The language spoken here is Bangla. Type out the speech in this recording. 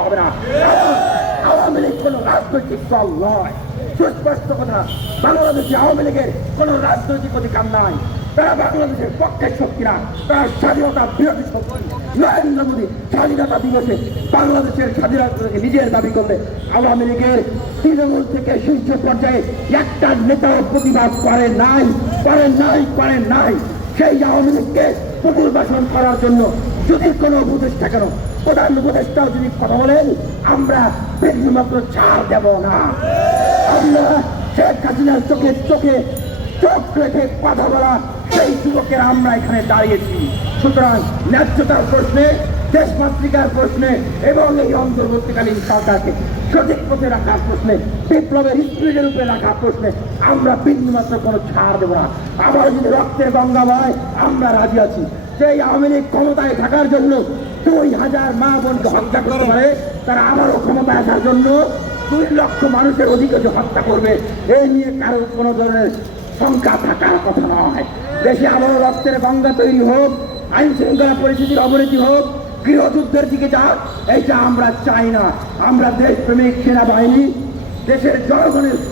হবে না। আওয়ামী লীগ কোন রাজনৈতিক দল নয়। সুস্পষ্ট কথা, বাংলাদেশে আওয়ামী লীগের কোন রাজনৈতিক অধিকার নাই। তারা বাংলাদেশের পক্ষের শক্তি না, তারা স্বাধীনতা বিরোধী শক্তি। নরেন্দ্র মোদী স্বাধীনতা দিবসে বাংলাদেশের স্বাধীনতাকে নিজের দাবি করলে আওয়ামী লীগের তৃণমূল থেকে শীর্ষ পর্যায়ে একটা নেতাও প্রতিবাদ করেন নাই। সেই আওয়ামী লীগকে পুনর্বাসন করার জন্য যদি কোনো উপদেষ্টা কেন প্রধান উপদেষ্টাও যদি কথা বলেন, আমরা বিন্দুমাত্র ছাড় দেব না। আমরা শেখ হাসিনার চোখ রেখে কথা বলা সেই যুবকেরা আমরা এখানে দাঁড়িয়েছি। সুতরাং ন্যায্যতার প্রশ্নে, দেশমাতৃকার প্রশ্নে এবং এই অন্তর্বর্তীকালীন সরকারকে সঠিক পথে রাখার প্রশ্নে, বিপ্লবের স্পিরিটের উপরে রাখার প্রশ্নে আমরা বিন্দুমাত্র কোনো ছাড় দেব না। আবার যদি রক্তের গঙ্গা বয়, আমরা রাজি আছি। সেই আওয়ামী লীগ ক্ষমতায় থাকার জন্য 2000 মা বোনকে হত্যা করতে পারে, তারা আবারও ক্ষমতায় আসার জন্য 2 লক্ষ মানুষের অধিকার হত্যা করবে, এই নিয়ে কারো কোনো ধরনের শঙ্কা থাকার কথা নয়। দেশে আবারও রক্তের গঙ্গা তৈরি হোক, আইন শৃঙ্খলা পরিস্থিতির অবনতি হোক, গৃহযুদ্ধের দিকে যাক, এইটা আমরা চাই না। আমরা দেশপ্রেমিক সেনাবাহিনী, দেশের জনগণের